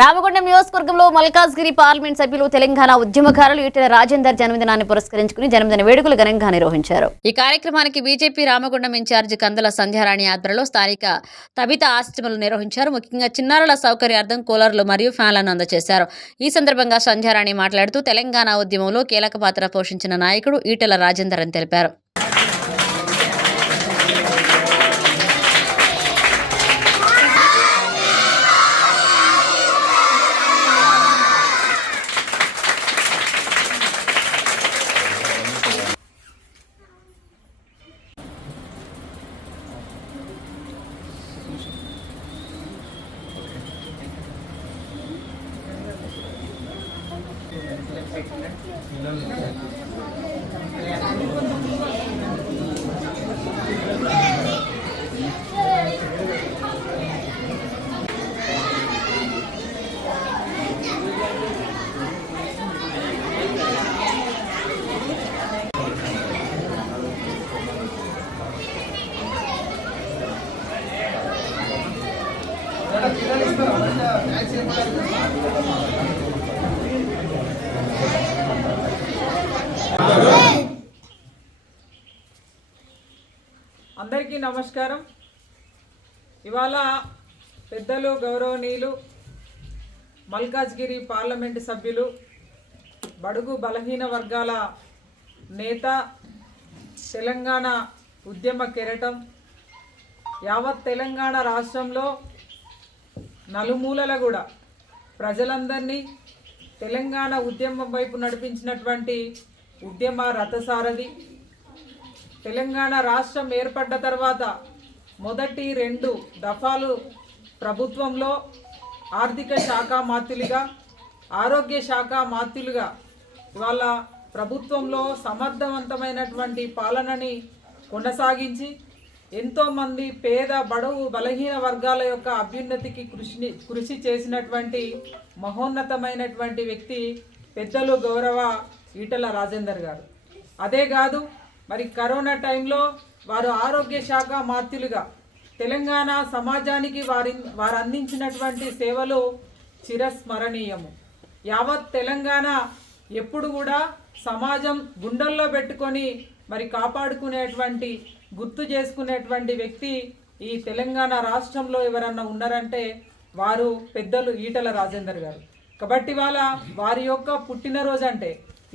రామగుండం నియోజకవర్గంలో మల్కాజ్గిరి పార్లమెంట్ సభ్యులు తెలంగాణ ఉద్యమకారులు ఈటెల రాజేందర్ జన్మదినాన్ని పురస్కరించుకుని జన్మదిన వేడుకలు ఘనంగా నిర్వహించారు. ఈ కార్యక్రమానికి బీజేపీ రామగుండం ఇన్ఛార్జి కందుల సంధ్యారాణి ఆధ్వర్యంలో స్థానిక తబిత ఆశ్రమాలు నిర్వహించారు. ముఖ్యంగా చిన్నారుల సౌకర్యార్థం కూలర్లు మరియు ఫ్యాన్లను అందజేశారు. ఈ సందర్భంగా సంధ్యారాణి మాట్లాడుతూ తెలంగాణ ఉద్యమంలో కీలక పాత్ర పోషించిన నాయకుడు ఈటెల రాజేందర్ అని తెలిపారు. అందరికీ నమస్కారం. ఇవాళ పెద్దలు గౌరవనీయులు మల్కాజ్గిరి పార్లమెంటు సభ్యులు బడుగు బలహీన వర్గాల నేత, తెలంగాణ ఉద్యమ కెరటం, యావత్ తెలంగాణ రాష్ట్రంలో నలుమూలల కూడా ప్రజలందరినీ తెలంగాణ ఉద్యమం వైపు నడిపించినటువంటి ఉద్యమ రథసారథి, తెలంగాణ రాష్ట్రం ఏర్పడ్డ తర్వాత మొదటి 2 దఫాలు ప్రభుత్వంలో ఆర్థిక శాఖ మాత్యులుగా, ఆరోగ్య శాఖ మాత్యులుగా ఇవాళ ప్రభుత్వంలో సమర్థవంతమైనటువంటి పాలనని కొనసాగించి ఎంతోమంది పేద బడుగు బలహీన వర్గాల యొక్క అభ్యున్నతికి కృషి చేసినటువంటి మహోన్నతమైనటువంటి వ్యక్తి పెద్దలు గౌరవ ఈటెల రాజేందర్ గారు. అదే కాదు, మరి కరోనా టైంలో వారు ఆరోగ్య శాఖ మాత్యులుగా తెలంగాణ సమాజానికి వారు అందించినటువంటి సేవలు చిరస్మరణీయము. యావత్ తెలంగాణ ఎప్పుడు కూడా సమాజం గుండెల్లో పెట్టుకొని మరి కాపాడుకునేటువంటి, గుర్తు చేసుకునేటువంటి వ్యక్తి ఈ తెలంగాణ రాష్ట్రంలో ఎవరన్నా ఉన్నారంటే వారు పెద్దలు ఈటెల రాజేందర్ గారు. కాబట్టి వారి యొక్క పుట్టినరోజు అంటే,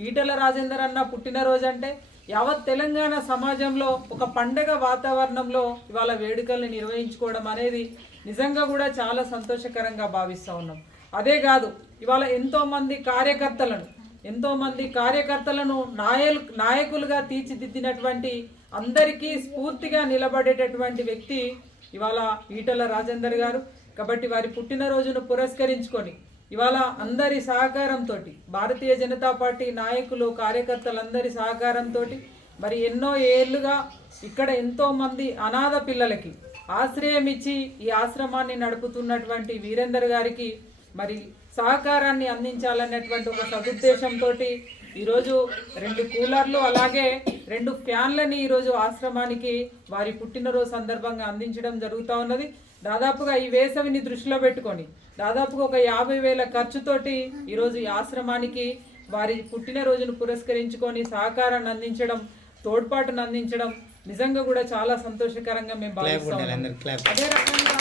ఈటెల రాజేందర్ అన్న పుట్టినరోజు అంటే యావత్ తెలంగాణ సమాజంలో ఒక పండగ వాతావరణంలో ఇవాళ వేడుకల్ని నిర్వహించుకోవడం అనేది నిజంగా కూడా చాలా సంతోషకరంగా భావిస్తూ ఉన్నాం. అదే కాదు, ఇవాళ ఎంతోమంది కార్యకర్తలను నాయకులుగా తీర్చిదిద్దినటువంటి, అందరికీ స్ఫూర్తిగా నిలబడేటటువంటి వ్యక్తి ఇవాళ ఈటెల రాజేందర్ గారు. కాబట్టి వారి పుట్టినరోజును పురస్కరించుకొని ఇవాళ అందరి సహకారంతో, భారతీయ జనతా పార్టీ నాయకులు కార్యకర్తలందరి సహకారంతో మరి ఎన్నో ఏళ్ళుగా ఇక్కడ ఎంతోమంది అనాథ పిల్లలకి ఆశ్రయం ఇచ్చి ఈ ఆశ్రమాన్ని నడుపుతున్నటువంటి వీరేందర్ గారికి మరి సహకారాన్ని అందించాలనేటువంటి ఒక సదుద్దేశంతో ఈరోజు 2 కూలర్లు అలాగే 2 ఫ్యాన్లని ఈరోజు ఆశ్రమానికి వారి పుట్టినరోజు సందర్భంగా అందించడం జరుగుతూ ఉన్నది. దాదాపుగా ఈ వేసవిని దృష్టిలో పెట్టుకొని దాదాపుగా ఒక 50,000 ఖర్చుతోటి ఈరోజు ఈ ఆశ్రమానికి వారి పుట్టినరోజును పురస్కరించుకొని సహకారాన్ని అందించడం, తోడ్పాటును అందించడం నిజంగా కూడా చాలా సంతోషకరంగా మేము భావిస్తాం. అదే రకంగా